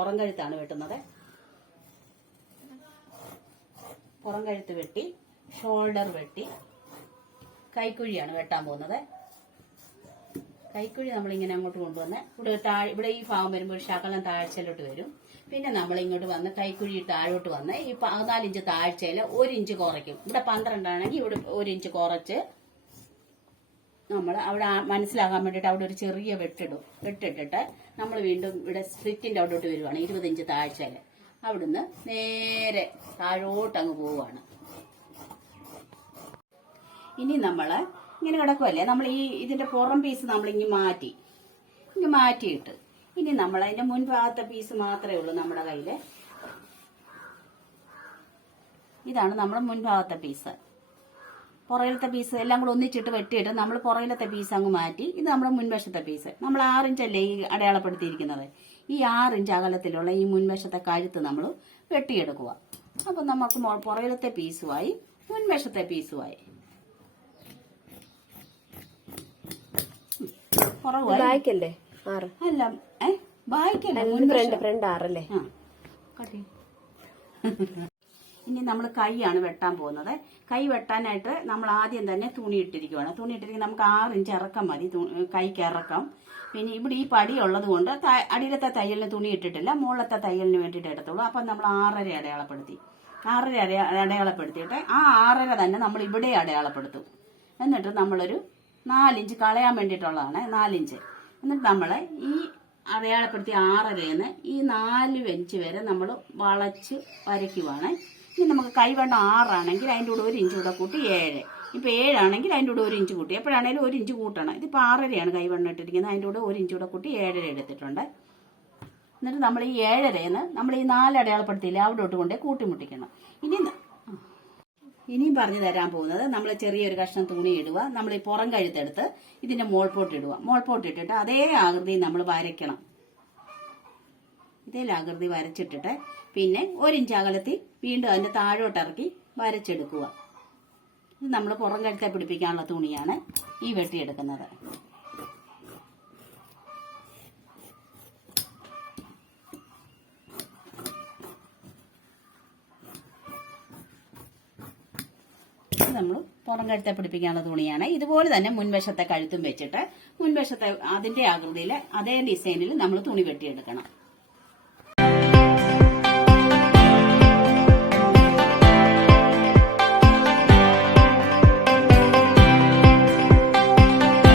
പുറം കഴുത്താണ് വെട്ടുന്നത്. പുറം കഴുത്ത് വെട്ടി ഷോൾഡർ വെട്ടി. കൈക്കുഴിയാണ് വെട്ടാൻ പോകുന്നത്. കൈക്കുഴി നമ്മൾ ഇങ്ങനെ അങ്ങോട്ട് കൊണ്ടുവന്ന് ഇവിടെ താഴെ ഇവിടെ ഈ ഭാഗം വരുമ്പോൾ ഒരു ശകലം താഴ്ചയിലോട്ട് വരും. പിന്നെ നമ്മൾ ഇങ്ങോട്ട് വന്ന് കൈക്കുഴി താഴോട്ട് വന്ന് ഈ പതിനാലിഞ്ച് താഴ്ചയിൽ ഒരു ഇഞ്ച് കുറയ്ക്കും. ഇവിടെ പന്ത്രണ്ടാണെങ്കിൽ ഇവിടെ ഒരു ഇഞ്ച് കുറച്ച് നമ്മൾ അവിടെ മനസ്സിലാകാൻ വേണ്ടിയിട്ട് അവിടെ ഒരു ചെറിയ വെട്ടിടും. വെട്ടിട്ടിട്ട് നമ്മൾ വീണ്ടും ഇവിടെ സ്ലിറ്റിന്റെ അവിടോട്ട് വരുവാണ് ഇരുപത് ഇഞ്ച് താഴ്ചയിൽ അവിടുന്ന് നേരെ താഴോട്ട് അങ്ങ് പോവുകയാണ് ഇനി നമ്മൾ ഇങ്ങനെ കിടക്കുമല്ലേ നമ്മൾ ഈ ഇതിന്റെ പുറം പീസ് നമ്മൾ ഇങ്ങ് മാറ്റി ഇങ്ങ് മാറ്റിയിട്ട് ഇനി നമ്മൾ അതിന്റെ മുൻഭാഗത്തെ പീസ് മാത്രമേ ഉള്ളൂ നമ്മുടെ കയ്യിൽ ഇതാണ് നമ്മുടെ മുൻഭാഗത്തെ പീസ് പുറകിലത്തെ പീസ് എല്ലാം കൂടെ ഒന്നിച്ചിട്ട് വെട്ടിയിട്ട് നമ്മൾ പുറകിലത്തെ പീസ് അങ്ങ് മാറ്റി. ഇത് നമ്മുടെ മുൻവശത്തെ പീസ് നമ്മൾ ആറിഞ്ചല്ലേ ഈ അടയാളപ്പെടുത്തിയിരിക്കുന്നത്? ഈ ആറിഞ്ച് അകലത്തിലുള്ള ഈ മുൻവശത്തെ കഴുത്ത് നമ്മൾ വെട്ടിയെടുക്കുക. അപ്പം നമുക്ക് പുറയിലത്തെ പുറകിലത്തെ പീസുമായി മുൻവശത്തെ പീസുമായി ആറ്. അല്ല ഏ? ബായ്ക്കല്ലേ ഫ്രണ്ട് ഫ്രണ്ട് ആറല്ലേ? ആ. കട്ടി ഇനി നമ്മൾ കൈയാണ് വെട്ടാൻ പോകുന്നത്. കൈ വെട്ടാനായിട്ട് നമ്മൾ ആദ്യം തന്നെ തുണി ഇട്ടിരിക്കുകയാണ് തുണി ഇട്ടിരിക്കുന്ന നമുക്ക് ആറ് ഇഞ്ച് ഇറക്കം മതി കൈക്ക് ഇറക്കം. പിന്നെ ഇവിടെ ഈ പടി ഉള്ളത് കൊണ്ട് അടിയിലത്തെ തയ്യലിന് തുണി ഇട്ടിട്ടില്ല മുകളിലത്തെ തയ്യലിന് വേണ്ടിയിട്ട് എടുത്തുള്ളൂ അപ്പം നമ്മൾ ആറര അടയാളപ്പെടുത്തി. ആറര അടയാ- അടയാളപ്പെടുത്തിയിട്ട് ആ ആറര തന്നെ നമ്മൾ ഇവിടെ അടയാളപ്പെടുത്തും. എന്നിട്ട് നമ്മളൊരു നാലിഞ്ച് കളയാൻ വേണ്ടിയിട്ടുള്ളതാണ് നാലിഞ്ച്. എന്നിട്ട് നമ്മൾ ഈ അടയാളപ്പെടുത്തിയ നിന്ന് ഈ നാല് വെഞ്ച് വരെ നമ്മൾ വളച്ച് വരയ്ക്കുവാണ്. ഇനി നമുക്ക് കൈവണ്ണം ആറാണെങ്കിൽ അതിന്റെ കൂടെ ഒരു ഇഞ്ച് കൂടെ കൂട്ടി ഏഴ്. ഇപ്പം ഏഴാണെങ്കിൽ അതിന്റെ കൂടെ ഒരു ഇഞ്ച് കൂട്ടി. എപ്പോഴാണെങ്കിലും ഒരു ഇഞ്ച് കൂട്ടണം. ഇതിപ്പോൾ ആറരയാണ് കൈവണ്ണം ഇട്ടിരിക്കുന്നത്. അതിന്റെ കൂടെ ഒരു ഇഞ്ച് കൂടെ കൂട്ടി ഏഴര എടുത്തിട്ടുണ്ട്. എന്നിട്ട് നമ്മൾ ഈ ഏഴരയെന്ന് നമ്മൾ ഈ നാല് അടയാളപ്പെടുത്തിയില്ല അവിടോട്ട് കൊണ്ടേ കൂട്ടിമുട്ടിക്കണം ഇനി ഇനിയും പറഞ്ഞു തരാൻ പോകുന്നത് നമ്മൾ ചെറിയൊരു കഷ്ണം തുണി ഇടുക. നമ്മൾ ഈ പുറം കഴുത്തെടുത്ത് ഇതിന്റെ മോൾപോട്ട് ഇടുക. മോൾപോട്ട് ഇട്ടിട്ട് അതേ ആകൃതി നമ്മൾ വരയ്ക്കണം. ഇതേ ആകൃതി വരച്ചിട്ടിട്ട് പിന്നെ ഒരിഞ്ച് അകലത്തിൽ വീണ്ടും അതിന്റെ താഴോട്ടിറക്കി വരച്ചെടുക്കുക. ഇത് നമ്മൾ പുറം കഴുത്തെ പിടിപ്പിക്കാനുള്ള തുണിയാണ് ഈ വെട്ടിയെടുക്കുന്നത്. നമ്മൾ പുറം കഴുത്തെ പിടിപ്പിക്കാനുള്ള തുണിയാണ്. ഇതുപോലെ തന്നെ മുൻവശത്തെ കഴുത്തും വെച്ചിട്ട് മുൻവശത്തെ അതിന്റെ ആകൃതിയിൽ അതേ ഡിസൈനിൽ നമ്മൾ തുണി വെട്ടിയെടുക്കണം.